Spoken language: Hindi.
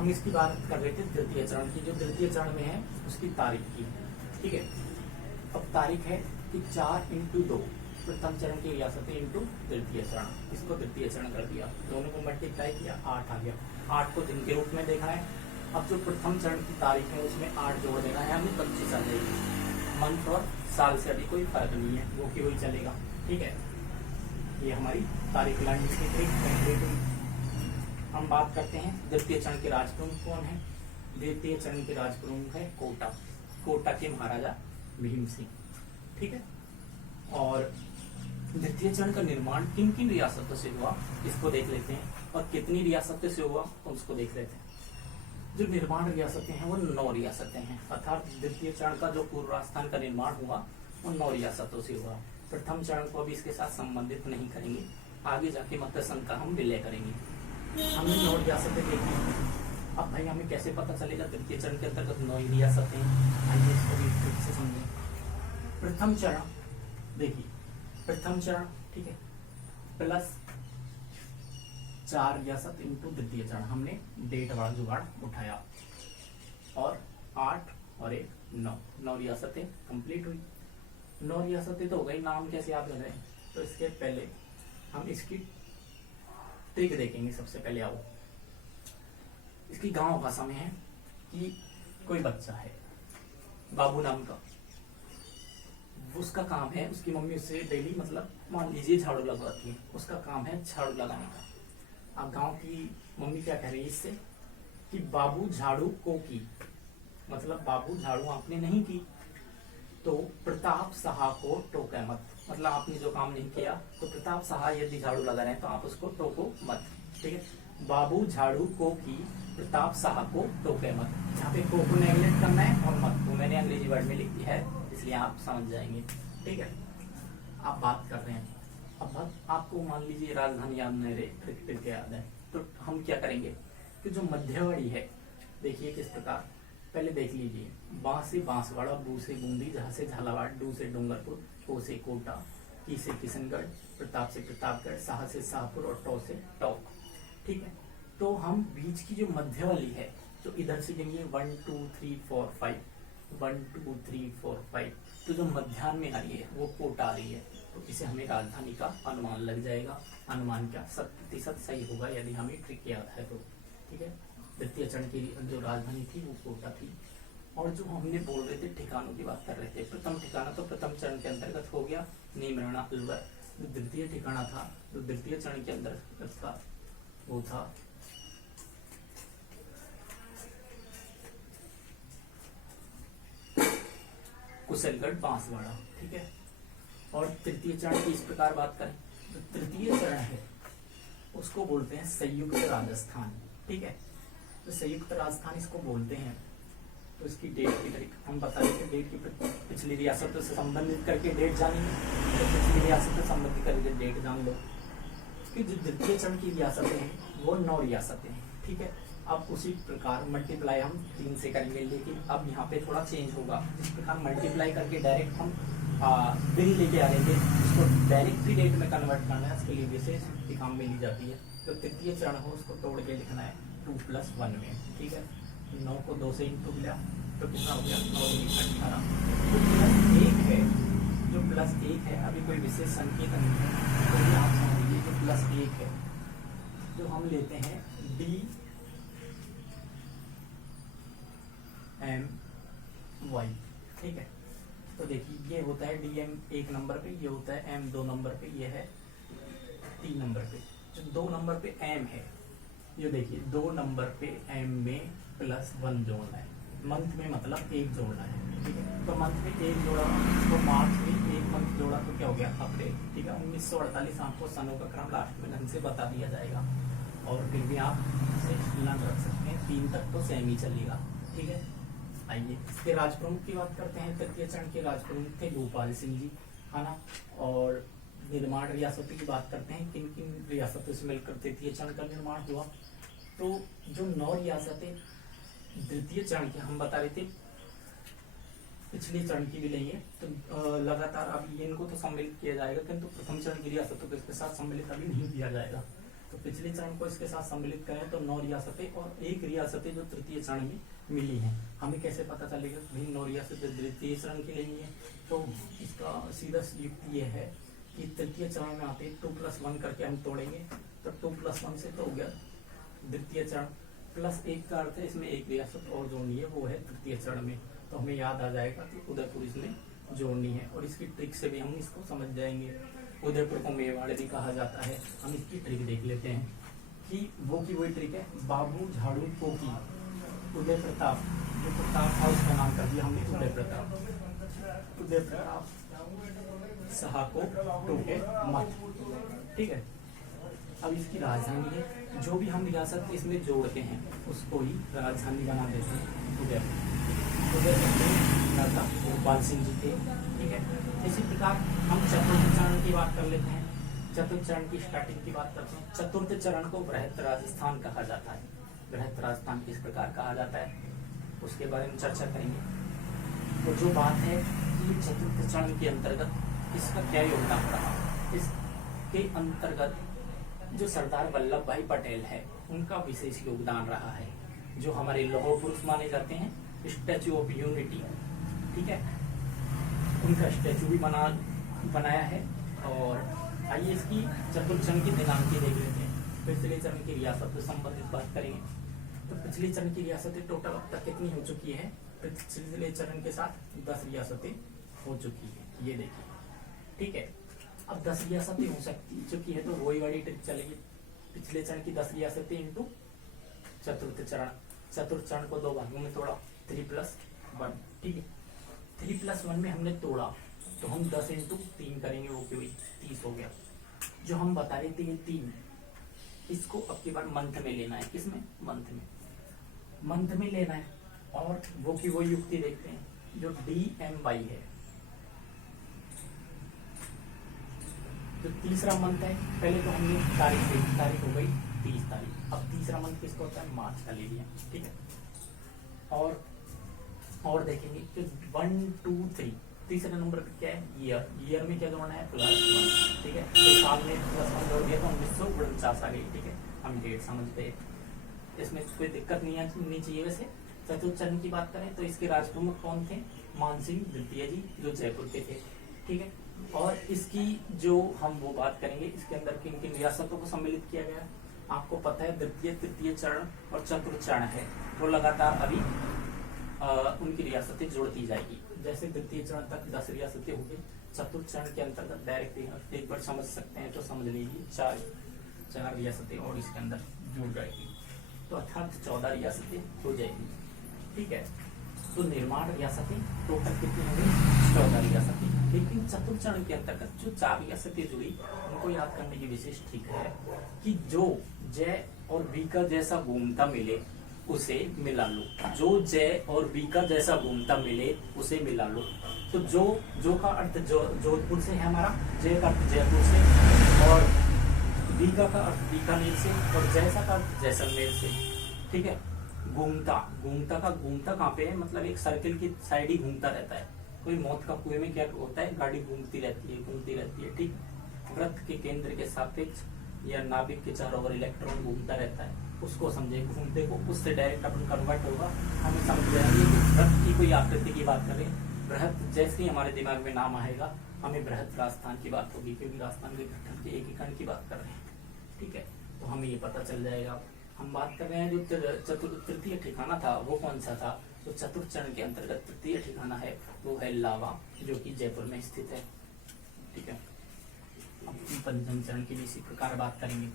हम इसकी बात कर रहे थे तृतीय चरण की, जो तृतीय चरण में है उसकी तारीख की। ठीक है, अब तारीख है कि 4×2 प्रथम चरण की रियासतें इंटू तृतीय चरण, इसको तृतीय चरण कर दिया, दोनों को मल्टीप्लाई किया, 8 आ गया। 8 को दिन के रूप में देखा है। अब जो प्रथम चरण की तारीख है उसमें 8 जोड़ देना है, हमें 25 आ जाएगी। मंथ और साल से अभी कोई फर्क नहीं है, वो की वही चलेगा। ठीक है, ये हमारी तारीख लाइन कंप्लीट हुई। हम बात करते हैं द्वितीय चरण के राजप्रमुख कौन है। द्वितीय चरण के राजप्रमुख है कोटा, कोटा के महाराजा भीम सिंह। ठीक है, और द्वितीय चरण का निर्माण किन किन रियासतों से हुआ इसको देख लेते हैं, और कितनी रियासतों से हुआ उसको देख लेते हैं। जो निर्माण रियासतें हैं वो 9 रियासतें हैं, अर्थात द्वितीय चरण का जो पूर्व राजस्थान का निर्माण हुआ वो 9 रियासतों से हुआ। प्रथम चरण को अभी इसके साथ संबंधित नहीं करेंगे, आगे जाके मध्य संघ का हम विलय करेंगे। हमने 9 रियासतें देखी। अब भाई हमें कैसे पता चलेगा तृतीय चरण के अंतर्गत 9 रियासतें, आइए इसको भी ठीक से समझें। प्रथम चरण देखिए, प्रथम चरण ठीक है, प्लस 4 रियासत इंटू द्वितीय चरण, हमने डेट वाला जुगाड़ उठाया, और 8 और 1 9 रियासतें कंप्लीट हुई। 9 रियासतें तो हो गई, नाम कैसे याद रहे, तो इसके पहले हम इसकी ट्रिक देखेंगे। सबसे पहले आओ, इसकी गांव भाषा में है कि कोई बच्चा है बाबू नाम का, उसका काम है, उसकी मम्मी उससे डेली मतलब मान लीजिए झाड़ू लगवाती है, उसका काम है झाड़ू लगाने का। अब गांव की मम्मी क्या कह रही है इससे कि बाबू झाड़ू को की, मतलब बाबू झाड़ू आपने नहीं की तो प्रताप साहा को टोके मत, मतलब आपने जो काम नहीं किया तो प्रताप साहा यदि झाड़ू लगा रहे हैं तो आप उसको टोको मत। ठीक है, बाबू झाड़ू को की, प्रताप साहा को टोके मत। यहाँ पे को नेगलेक्ट करना है और मत को मैंने अंग्रेजी वर्ड में लिख दिया है, इसलिए आप समझ जाएंगे। ठीक है, आप बात कर रहे हैं, अब आपको मान लीजिए राजधानी याद नहीं रहे, ट्रिक याद है, तो हम क्या करेंगे कि जो मध्यवर्ती है देखिए किस प्रकार, पहले देख लीजिए, बां से बांसवाड़ा, बू से बूंदी, जहाँ से झालावाड़, डू से डूंगरपुर, को से कोटा, की से किशनगढ़, प्रताप से प्रतापगढ़, शाह से शाहपुर और टौ से टोंक। ठीक है, तो हम बीच की जो मध्य वाली है तो इधर से लेंगे 1 2 3 4 5, 1 2 3 4 5, तो जो मध्याह्न में आ रही है वो कोटा आ रही है, तो इसे हमें राजधानी का अनुमान लग जाएगा। अनुमान क्या 100% सही होगा यदि हमें ट्रिक याद है तो। ठीक है, द्वितीय चरण की जो राजधानी थी वो कोटा थी। और जो हमने बोल रहे थे ठिकानों की बात कर रहे थे, प्रथम ठिकाना तो प्रथम चरण के अंतर्गत हो गया नीमराणा अलवर। जो द्वितीय ठिकाना था जो द्वितीय चरण के अंतर्गत था वो था कुशलगढ़ बांसवाड़ा। ठीक है, और तृतीय चरण की इस प्रकार बात करें तो तृतीय चरण है उसको बोलते हैं संयुक्त राजस्थान। ठीक है, तो संयुक्त राजस्थान इसको बोलते हैं। तो इसकी डेट की तारीख हम बता रहे थे, डेट की पिछली रियासतों से संबंधित करके डेट जानेंगे, तो पिछली रियासत से संबंधित करके डेट जान लो। कि जो द्वितीय चरण की रियासतें हैं वो 9 रियासतें हैं। ठीक है, अब उसी प्रकार मल्टीप्लाई हम 3 से करेंगे, लेकिन अब यहाँ पे थोड़ा चेंज होगा। इस प्रकार मल्टीप्लाई करके डायरेक्ट हम दिन लेके आ रहे थे, इसको डायरेक्ट भी डेट में कन्वर्ट करना है, उसके लिए विशेष काम में ली जाती है। तो तृतीय चरण हो उसको तोड़ के लिखना है 2 + 1 में। ठीक है, 9 को 2 से इंटू किया तो कितना हो गया 9 × 18। जो +1 है, जो +1 है अभी कोई विशेष संकेत नहीं है, तो ये आप समझिए जो +1 है जो हम लेते हैं DMY। ठीक है, तो देखिए ये होता है DM 1 नंबर पे, ये होता है M 2 नंबर पे, ये है 3 नंबर पे। जो 2 नंबर पे M है, ये देखिए 2 नंबर पे M में +1 जोड़ना है, मंथ में मतलब 1 जोड़ना है। ठीक है, तो मंथ में 1 जोड़ा तो मार्च में 1 मंथ जोड़ा तो क्या हो गया अप्रैल। ठीक है, 1948 आपको सनों का क्रम लास्ट में ढंग से बता दिया जाएगा, और फिर भी आप इसे याद रख सकते हैं, 3 तक तो सेम ही चलेगा। ठीक है, आइए इसके राजप्रमुख की बात करते हैं। तृतीय चरण के राजप्रमुख थे गोपाल सिंह जी, है ना। और निर्माण रियासतों की बात करते हैं, किन किन रियासतों से मिलकर तृतीय चरण का निर्माण हुआ। तो जो 9 रियासतें द्वितीय चरण की हम बता रहे थे, पिछले चरण की भी लेंगे तो लगातार अब इनको तो सम्मिलित किया जाएगा, किंतु प्रथम चरण की रियासतों को इसके साथ सम्मिलित अभी नहीं किया जाएगा। तो पिछले चरण को इसके साथ सम्मिलित करें तो 9 रियासतें और 1 रियासतें जो तृतीय चरण में मिली हैं। हमें कैसे पता चलेगा भाई 9 रियासतें तृतीय चरण की लेनी है? तो इसका सीधा युक्ति ये है कि तृतीय चरण में आते 2+1 करके हम तोड़ेंगे, तो 2+1 से तो हो गया द्वितीय चरण, +1 का अर्थ है इसमें 1 रियासत और जोड़नी है, वो है तृतीय चरण में। तो हमें याद आ जाएगा कि उदयपुर इसमें जोड़नी है, और इसकी ट्रिक से भी हम इसको समझ जाएंगे। उदयपुर को मेवाड़ भी कहा जाता है। हम इसकी ट्रिक देख लेते हैं कि वही ट्रिक है, बाबू झाड़ू पोकी उदय प्रताप, जो प्रताप था उसका नाम कर दिया हमने उदय प्रताप। उदय प्रताप सहा को टोके मत, ठीक है। अब इसकी राजधानी है, जो भी हम रियासत इसमें जोड़ते हैं उसको ही राजधानी बना देते हैं उदयपुर। उदयपुर राजा भोपाल सिंह जी थे, ठीक है। इसी प्रकार हम चतुर्थ चरण की बात कर लेते हैं। चतुर्थ चरण की स्टार्टिंग की बात करते हैं। चतुर्थ चरण को बृहत राजस्थान कहा जाता है। बृहत राजस्थान किस प्रकार कहा जाता है उसके बारे में चर्चा करेंगे। तो जो बात है कि चतुर्थ चरण के अंतर्गत इसका क्या योगदान रहा, इसके अंतर्गत जो सरदार वल्लभ भाई पटेल है उनका विशेष योगदान रहा है, जो हमारे लौह पुरुष माने जाते हैं, स्टैच्यू ऑफ यूनिटी, ठीक है, उनका स्टैच्यू भी बनाया है। और आइए इसकी चतुर्थ चरण की दिनांकी देख लेते हैं। पिछले चरण की रियासत से संबंधित बात करेंगे। तो पिछले चरण की रियासतें टोटल अब तक कितनी हो चुकी है? पिछले चरण के साथ 10 रियासतें हो चुकी है, ये देखिए, ठीक है। अब 10 रियासतें हो चुकी है तो वही वाली ट्रिक चलेगी। पिछले चरण की 10 रियासतें इंटू चतुर्थ चरण। चतुर्थ चरण को 2 भागों में तोड़ा, 3+1, ठीक है। 3+1 में हमने तोड़ा तो हम 10 इंटू 3 करेंगे, वो क्यों 30 हो गया। जो हम बता रहे थे ये 3, इसको अब की बार मंथ में लेना है। किसमें? मंथ में। मंथ में लेना है, और वो की वो युक्ति देखते हैं जो DMY है। जो तीसरा मंथ है, पहले तो हमने तारीख देखी, तारीख हो गई 30 तारीख। अब तीसरा मंथ किसका होता है? मार्च का ले लिया, ठीक है। और देखेंगे कि 1, 2, 3 तीसरे नंबर पे क्या है? ईयर। ईयर में क्या जोड़ना है? +1, ठीक है। तो साल में +1 जोड़ दिया तो 1949 आ गई, ठीक है। हम डेट समझते हैं, इसमें कोई दिक्कत नहीं चाहिए। वैसे चतुर्थ चरण की बात करें तो इसके राजप्रमुख कौन थे? मानसिंह द्वितीय जी, जो जयपुर के थे, ठीक है। और इसकी जो हम वो बात करेंगे, इसके अंदर किन किन रियासतों को सम्मिलित किया गया। आपको पता है द्वितीय, तृतीय चरण और चतुर्थ चरण है, तो लगातार अभी उनकी रियासतें जोड़ती जाएगी। जैसे द्वितीय चरण तक 10 रियासतें होगी, चतुर्थ चरण के अंतर्गत डायरेक्ट एक बार समझ सकते हैं तो समझ लीजिए 4 रियासतें और इसके अंदर जुड़ जाएगी, तो अर्थात 14 रियासतें हो जाएगी, ठीक है। तो निर्माण रियासतें टोटल कितनी होंगी? 14 रियासतें। लेकिन चतुर्थ चरण के अंतर्गत जो 4 रियासतें जुड़ी उनको याद करने की विशेष ठीक है कि जो जय और वी का जैसा घूमता मिले उसे मिला लो। जो जय और वी का जैसा घूमता मिले उसे मिला लो। तो जो का अर्थ जोधपुर से है हमारा, जय का अर्थ जयपुर से, और वी का अर्थ बीकानेर से, और जैसा का अर्थ जैसलमेर से, ठीक है। घूमता का घूमता कहाँ पे है? मतलब एक सर्किल की साइड ही घूमता रहता है। कोई मौत का कुएं में क्या होता है? गाड़ी घूमती रहती है, ठीक। वृत्त के केंद्र के सापेक्ष या नाभिक के चारों ओर इलेक्ट्रॉन घूमता रहता है, उसको समझे। घूमते को उससे डायरेक्ट अपन कन्वर्ट होगा, हमें समझ जाएंगे कि वृत्त की कोई आकृति की बात करें। बृहत जैसे ही हमारे दिमाग में नाम आएगा हमें बृहत राजस्थान की बात होगी, क्योंकि राजस्थान के गठन के एकीकरण की बात कर रहे हैं, ठीक है। तो हमें ये पता चल जाएगा। हम बात कर रहे हैं जो तृतीय ठिकाना था वो कौन सा था? तो चतुर्थ चरण के अंतर्गत तृतीय ठिकाना है वो है लावा, जो कि जयपुर में स्थित है, ठीक है। अब पंचम चरण की भी इसी प्रकार बात करेंगे।